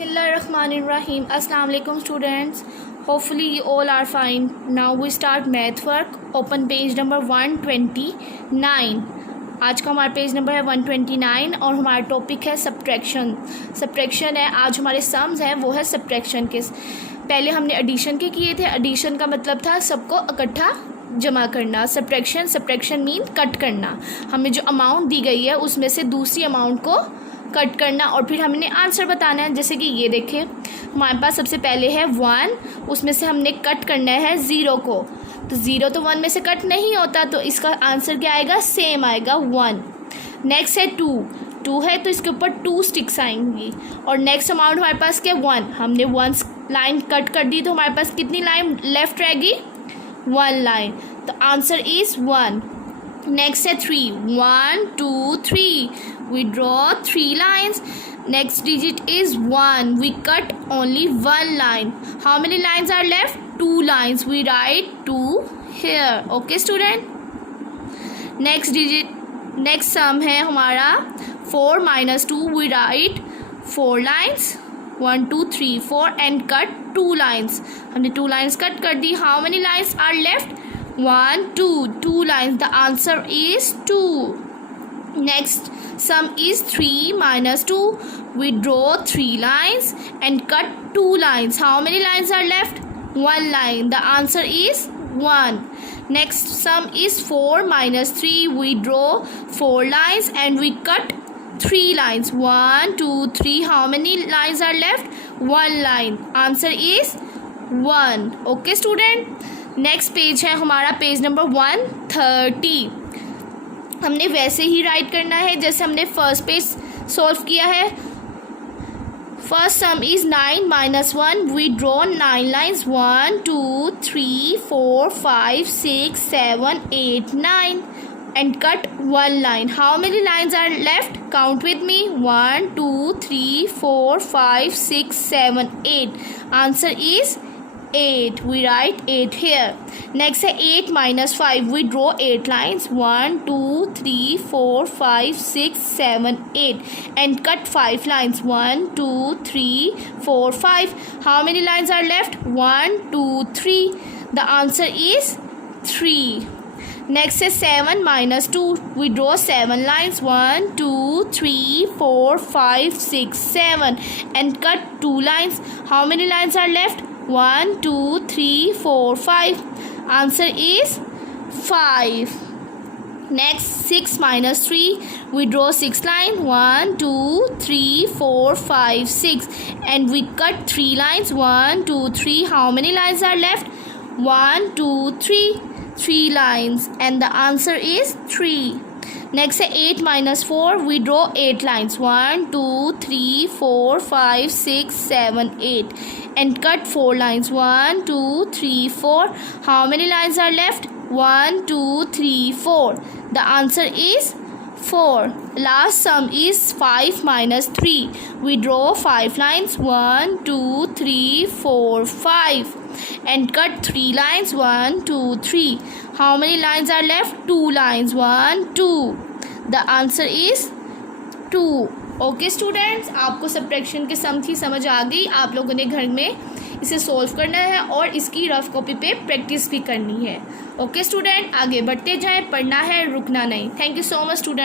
Bismillahirrahmanirrahim. Assalamu alaikum students. Hopefully you all are fine. Now we start math work. Open page number 129. आज का हमारा page number है 129 और हमारा topic है सब्ट्रैक्शन। सब्ट्रैक्शन है, आज हमारे सम्स हैं वो है सब्ट्रैक्शन के। पहले हमने एडिशन के किए थे। एडिशन का मतलब था सबको इकट्ठा जमा करना। सब्ट्रैक्शन मीन कट करना। हमें जो अमाउंट दी गई है उसमें से दूसरी अमाउंट को कट करना और फिर हमने आंसर बताना है। जैसे कि ये देखें, हमारे पास सबसे पहले है 1, उसमें से हमने कट करना है 0 को। तो 0 तो 1 में से कट नहीं होता, तो इसका आंसर क्या आएगा, सेम आएगा 1। नेक्स्ट है 2 है तो इसके ऊपर 2 स्टिक्स आएंगी। और नेक्स्ट अमाउंट हमारे पास क्या 1, हमने 1 लाइन कट कर दी तो हमारे पास कितनी लाइन लेफ्ट रहेगी, 1 लाइन। तो आंसर इज 1। नेक्स्ट है 3, 1 2 3, we draw 3 lines. Next digit is 1, we cut only 1 line. How many lines are left, 2 lines, we write 2 here. Okay student, next sum है हमारा 4 minus 2, we write 4 lines, 1 2 3 4 and cut 2 lines. हमने 2 lines cut कर दी। How many lines are left, 1 2 lines, the answer is 2. Next sum is 3 minus 2, we draw 3 lines and cut 2 lines. How many lines are left, 1 line, the answer is 1. Next sum is 4 minus 3, we draw 4 lines and we cut 3 lines, 1 2 3. How many lines are left, 1 line, answer is 1. Okay student, next page है हमारा page number 130। हमने वैसे ही right करना है जैसे हमने first page solve किया है। First some is 9 minus 1, we draw 9 lines, 1 2 3 4 5 6 7 8 9 and cut 1 line. How many lines are left, count with me, 1 2 3 4 5 6 7 8. Answer is 8, we write 8 here. Next है 8 minus 5, we draw 8 lines, 1 2 3 4 5 6 7 8 and cut 5 lines, 1 2 3 4 5. How many lines are left, 1 2 3, the answer is 3. Next is 7 minus 2, we draw 7 lines, 1 2 3 4 5 6 7 and cut 2 lines. How many lines are left, 1 2 3 4 5, answer is 5. Next 6 minus 3, we draw 6 lines, 1 2 3 4 5 6 and we cut 3 lines, 1 2 3. How many lines are left, 1 2 3 lines, and the answer is 3. Next है 8 minus 4, we draw 8 lines, 1 2 3 4 5 6 7 8 and cut 4 lines, 1 2 3 4. How many lines are left, 1 2 3 4, the answer is 4. Last sum is 5 minus 3, we draw 5 lines, 1 2 3 4 5 and cut 3 lines, 1 2 3. How many lines are left, 2 lines, 1 2, the answer is 2. Okay students, आपको subtraction के सम थी समझ आ गई। आप लोगों ने घर में इसे सॉल्व करना है और इसकी रफ कॉपी पे प्रैक्टिस भी करनी है। ओके स्टूडेंट, आगे बढ़ते जाएं, पढ़ना है, रुकना नहीं। Thank you so much student.